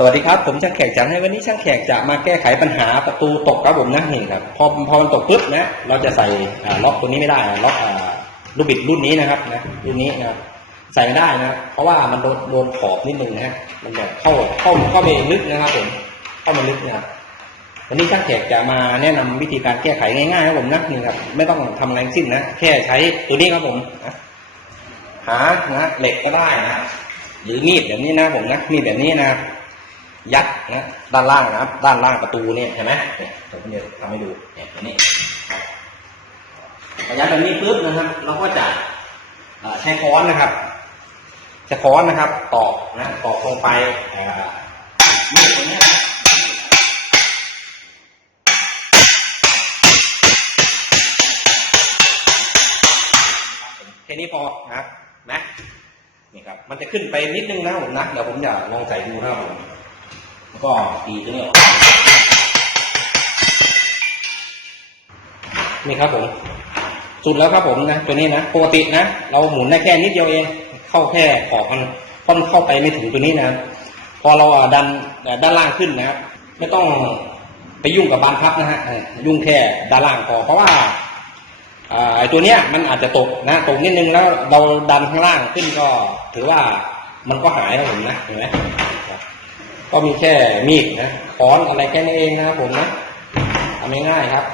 สวัสดีครับ ผมช่างแขกจันให้วันนี้ช่างแขกจะมาแก้ไขปัญหาประตูตกครับผมนะนี่ครับพอพอมันตกปุ๊บนะเราจะใส่ล็อกตัวนี้ไม่ได้ล็อกลูกบิดรุ่นนี้นะครับนะรุ่นนี้นะใส่ไม่ได้นะเพราะว่ามันโดนโดนขอบนิดนึงนะฮะมันแบบเข้าเข้าเข้าไปลึกนะครับผมเข้ามาลึกนะครับวันนี้ช่างแขกจะมาแนะนำวิธีการแก้ไขง่ายๆครับผมนะนี่ครับไม่ต้องทำอะไรงสิ้นนะแค่ใช้ตัวนี้ครับผมนะหานะเหล็กก็ได้นะหรือมีดแบบนี้นะผมนะมีดแบบนี้นะ ยัดนะด้านล่างนะครับ ด้านล่างประตูเนี่ยเห็นไหมเนี่ยผมจะทำให้ดูเนี่ยอันนี้ยัดแบบนี้ปุ๊บนะครับ เราก็จะใช้ค้อนนะครับใช้ค้อนนะครับตอกนะตอกลงไปเอ่อมีดตรงนี้แค่นี้พอนะครับนะนี่ครับ มันจะขึ้นไปนิดนึงนะผมนะเดี๋ยวผมจะลองใส่ดูนะครับผม ก็ตีตัวนี้ออกนี่ครับผมสุดแล้วครับผมนะตัวนี้นะปกตินะเราหมุนได้แค่นิดเดียวเอง เข้าแค่ขอบมันเพราะมันเข้าไปไม่ถึงตัวนี้นะ พอเราดันด้านล่างขึ้นนะครับไม่ต้องไปยุ่งกับบานพับนะฮะยุ่งแค่ด้านล่างพอเพราะว่าไอ้ตัวเนี้ยมันอาจจะตกนะตกนิดนึงแล้วเราดันข้างล่างขึ้นก็ถือว่ามันก็หายครับผมนะเห็นไหม ก็มีแค่มีดนะค้อนอะไรแค่นี้เองนะครับผมนะทำง่ายๆครับ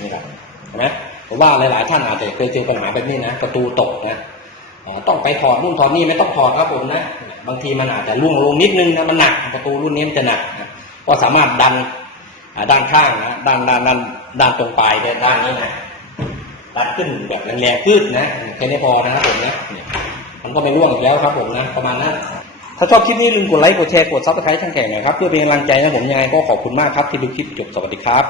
นี่ครับเห็นไหมผมว่าหลายๆท่านอาจจะเคยเจอปัญหาแบบนี้นะประตูตกนะต้องไปถอดนู่นถอดนี่ไม่ต้องถอดครับผมนะบางทีมันอาจจะล่วงลงนิดนึงนะมันหนักประตูรุ่นนี้มันจะหนักนะก็สามารถดันด้านข้างนะด้านด้านด้านด้านตรงปลายด้านนี้นะรัดขึ้นแบบแรงๆขึ้นนะแค่นี้พอนะครับผมนะมันก็ไม่ร่วงอีกแล้วครับผมนะประมาณนั้น ถ้าชอบคลิปนี้ลืมกดไลค์กดแชร์กดซับสไครต์ช่างแข่งหน่อยครับเพื่อเป็นกำลังใจนะผมยังไงก็ขอบคุณมากครับที่ดูคลิปจบสวัสดีครับ